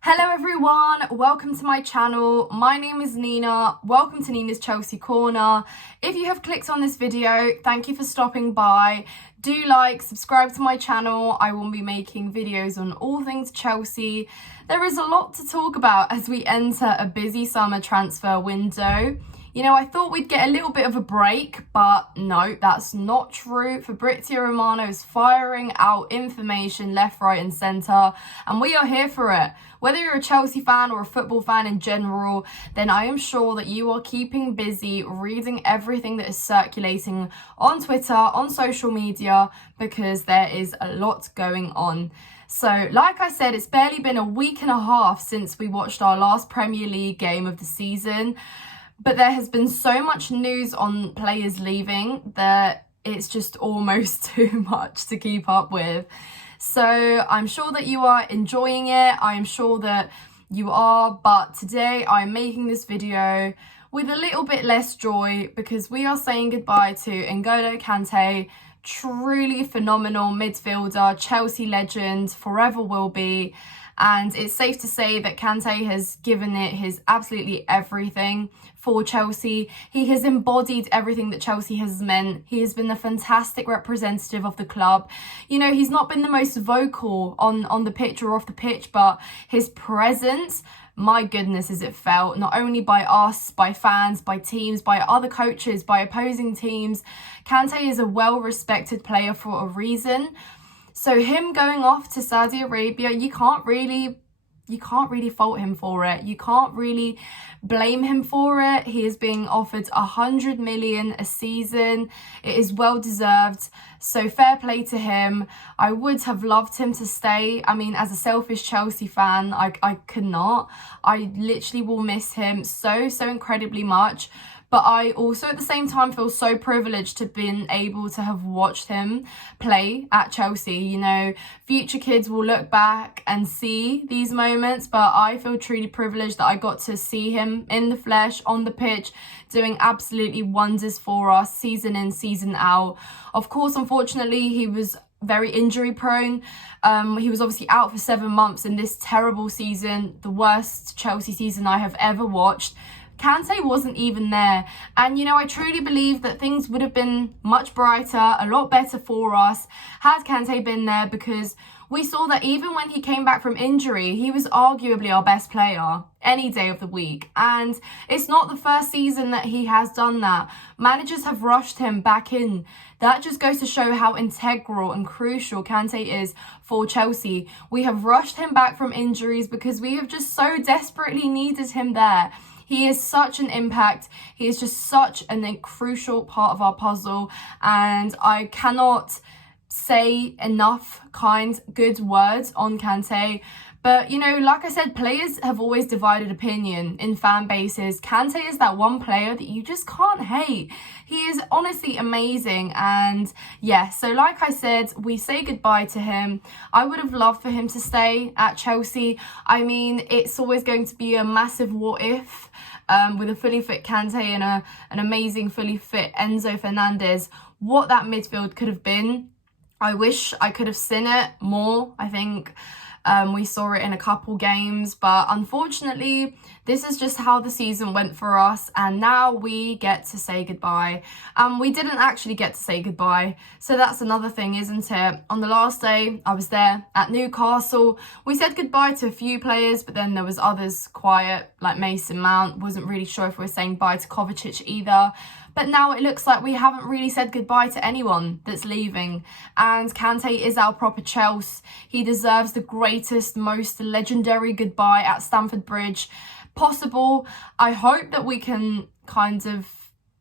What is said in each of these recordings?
Hello everyone, welcome to my channel. My name is Nina. Welcome to Nina's Chelsea Corner. If you have clicked on this video, thank you for stopping by. Do like, subscribe to my channel. I will be making videos on all things Chelsea. There is a lot to talk about as we enter a busy summer transfer window. You know, I thought we'd get a little bit of a break, but no, that's not true. Fabrizio Romano is firing out information left, right and centre, and we are here for it. Whether you're a Chelsea fan or a football fan in general, then I am sure that you are keeping busy reading everything that is circulating on Twitter, on social media, because there is a lot going on. So, like I said, it's barely been a week and a half since we watched our last Premier League game of the season. But there has been so much news on players leaving that it's just almost too much to keep up with. So I'm sure that you are enjoying it. I am sure that you are. But today I'm making this video with a little bit less joy because we are saying goodbye to N'Golo Kante, truly phenomenal midfielder, Chelsea legend, forever will be. And it's safe to say that Kante has given it his absolutely everything for Chelsea. He has embodied everything that Chelsea has meant. He has been a fantastic representative of the club. You know, he's not been the most vocal on the pitch or off the pitch, but his presence, my goodness, is it felt, not only by us, by fans, by teams, by other coaches, by opposing teams. Kante is a well-respected player for a reason. So him going off to Saudi Arabia, you can't really fault him for it. You can't really blame him for it. He is being offered 100 million a season. It is well deserved. So fair play to him. I would have loved him to stay. I mean, as a selfish Chelsea fan, I could not. I literally will miss him so incredibly much. But I also at the same time feel so privileged to have been able to have watched him play at Chelsea. You know, future kids will look back and see these moments, but I feel truly privileged that I got to see him in the flesh, on the pitch, doing absolutely wonders for us, season in, season out. Of course, unfortunately, he was very injury prone. He was obviously out for 7 months in this terrible season, the worst Chelsea season I have ever watched. Kante wasn't even there. And, you know, I truly believe that things would have been much brighter, a lot better for us had Kante been there, because we saw that even when he came back from injury, he was arguably our best player any day of the week. And it's not the first season that he has done that. Managers have rushed him back in. That just goes to show how integral and crucial Kante is for Chelsea. We have rushed him back from injuries because we have just so desperately needed him there. He is such an impact. He is just such a crucial part of our puzzle. And I cannot say enough good words on Kante. But, you know, like I said, players have always divided opinion in fan bases. Kante is that one player that you just can't hate. He is honestly amazing. And yeah, so like I said, we say goodbye to him. I would have loved for him to stay at Chelsea. I mean, it's always going to be a massive what if with a fully fit Kante and an amazing fully fit Enzo Fernandez. What that midfield could have been. I wish I could have seen it more. I think we saw it in a couple games, but unfortunately, this is just how the season went for us, and now we get to say goodbye. We didn't actually get to say goodbye, so that's another thing, isn't it? On the last day, I was there at Newcastle. We said goodbye to a few players, but then there was others quiet, like Mason Mount. Wasn't really sure if we were saying bye to Kovacic either. But now it looks like we haven't really said goodbye to anyone that's leaving. And Kante is our proper Chelsea. He deserves the greatest, most legendary goodbye at Stamford Bridge possible. I hope that we can kind of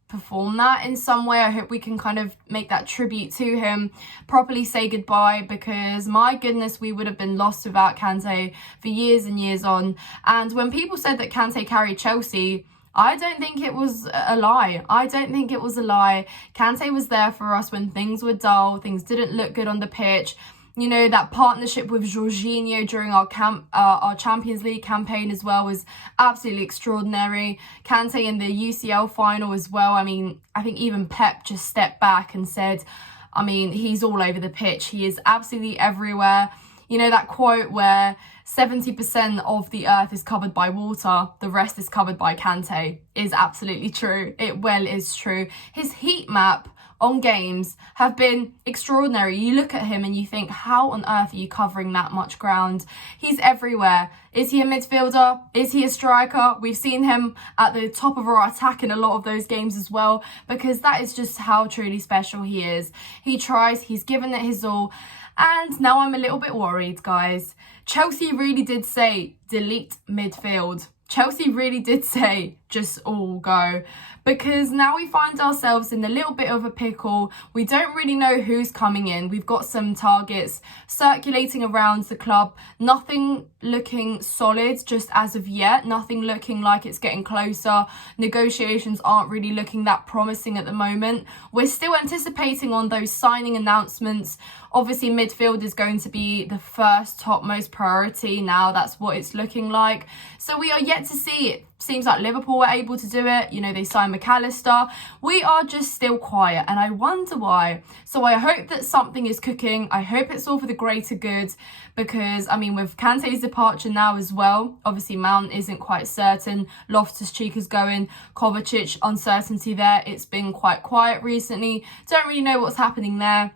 perform that in some way. I hope we can kind of make that tribute to him, properly say goodbye, because my goodness, we would have been lost without Kante for years and years on. And when people said that Kante carried Chelsea, I don't think it was a lie. I don't think it was a lie. Kante was there for us when things were dull, things didn't look good on the pitch. You know, that partnership with Jorginho during our Champions League campaign as well was absolutely extraordinary. Kante in the UCL final as well. I mean, I think even Pep just stepped back and said, I mean, he's all over the pitch. He is absolutely everywhere. You know, that quote where 70% of the earth is covered by water, the rest is covered by Kante is absolutely true. It well is true. His heat map on games have been extraordinary. You look at him and you think, how on earth are you covering that much ground? He's everywhere. Is he a midfielder? Is he a striker? We've seen him at the top of our attack in a lot of those games as well, because that is just how truly special he is. He tries, he's given it his all. And now I'm a little bit worried, guys. Chelsea really did say, delete midfield. Chelsea really did say, just all go, because now we find ourselves in a little bit of a pickle. We don't really know who's coming in. We've got some targets circulating around the club. Nothing looking solid just as of yet. Nothing looking like it's getting closer. Negotiations aren't really looking that promising at the moment. We're still anticipating on those signing announcements. Obviously, midfield is going to be the first topmost priority now. That's what it's looking like. So we are yet to see it. Seems like Liverpool were able to do it. You know, they signed McAllister. We are just still quiet, and I wonder why. So I hope that something is cooking. I hope it's all for the greater good, because, I mean, with Kante's departure now as well, obviously Mount isn't quite certain. Loftus-Cheek is going. Kovacic, uncertainty there. It's been quite quiet recently. Don't really know what's happening there.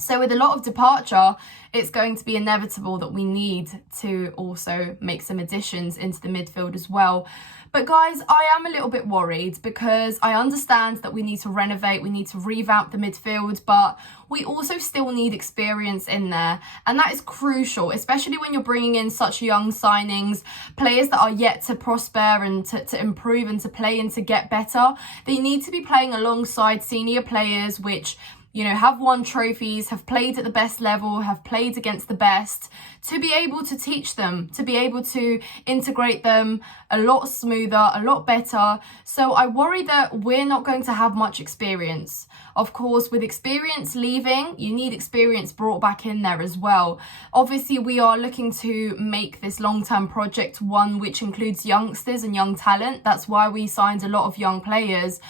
So with a lot of departure, it's going to be inevitable that we need to also make some additions into the midfield as well. But guys, I am a little bit worried, because I understand that we need to renovate, we need to revamp the midfield, but we also still need experience in there. And that is crucial, especially when you're bringing in such young signings, players that are yet to prosper and to improve and to play and to get better. They need to be playing alongside senior players, which, you know, have won trophies, have played at the best level, have played against the best, to be able to teach them, to be able to integrate them a lot smoother, a lot better. So I worry that we're not going to have much experience. Of course, with experience leaving, you need experience brought back in there as well. Obviously, we are looking to make this long-term project one which includes youngsters and young talent. That's why we signed a lot of young players.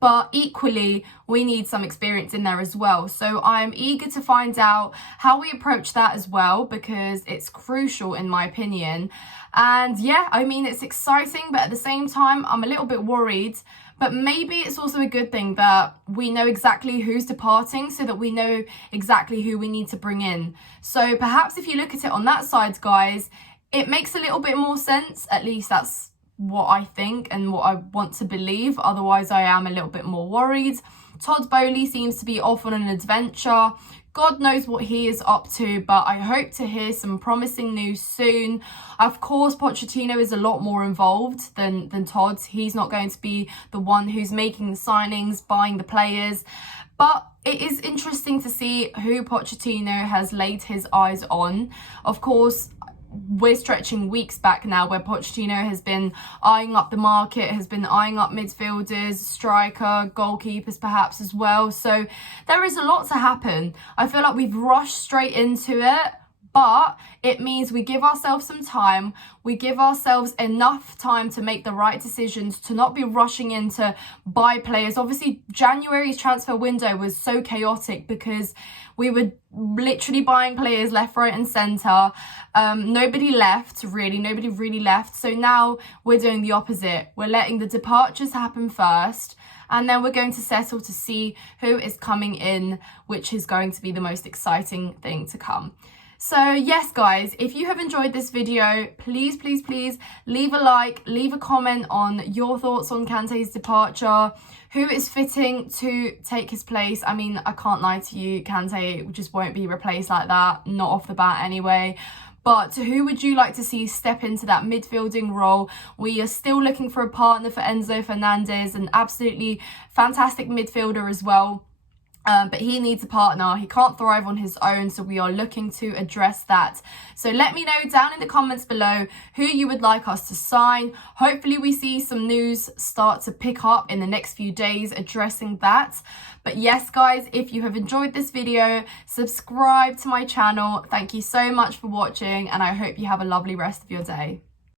But equally, we need some experience in there as well. So I'm eager to find out how we approach that as well, because it's crucial in my opinion. And yeah, I mean, it's exciting, but at the same time, I'm a little bit worried. But maybe it's also a good thing that we know exactly who's departing, so that we know exactly who we need to bring in. So perhaps if you look at it on that side, guys, it makes a little bit more sense. At least that's what I think and what I want to believe. Otherwise, I am a little bit more worried. Todd Boehly seems to be off on an adventure. God knows what he is up to, but I hope to hear some promising news soon. Of course, Pochettino is a lot more involved than Todd. He's not going to be the one who's making the signings, buying the players. But it is interesting to see who Pochettino has laid his eyes on. Of course, we're stretching weeks back now where Pochettino has been eyeing up the market, has been eyeing up midfielders, striker, goalkeepers perhaps as well. So there is a lot to happen. I feel like we've rushed straight into it, but it means we give ourselves some time. We give ourselves enough time to make the right decisions, to not be rushing in to buy players. Obviously, January's transfer window was so chaotic because we were literally buying players left, right and centre. Nobody really left. So now we're doing the opposite. We're letting the departures happen first, and then we're going to settle to see who is coming in, which is going to be the most exciting thing to come. So yes, guys, if you have enjoyed this video, please leave a like, leave a comment on your thoughts on Kante's departure, who is fitting to take his place. I mean, I can't lie to you, Kante just won't be replaced like that, not off the bat anyway. But who would you like to see step into that midfielding role? We are still looking for a partner for Enzo Fernandez, an absolutely fantastic midfielder as well. But he needs a partner. He can't thrive on his own, so we are looking to address that. So let me know down in the comments below who you would like us to sign. Hopefully we see some news start to pick up in the next few days addressing that. But yes, guys, if you have enjoyed this video, subscribe to my channel. Thank you so much for watching, and I hope you have a lovely rest of your day.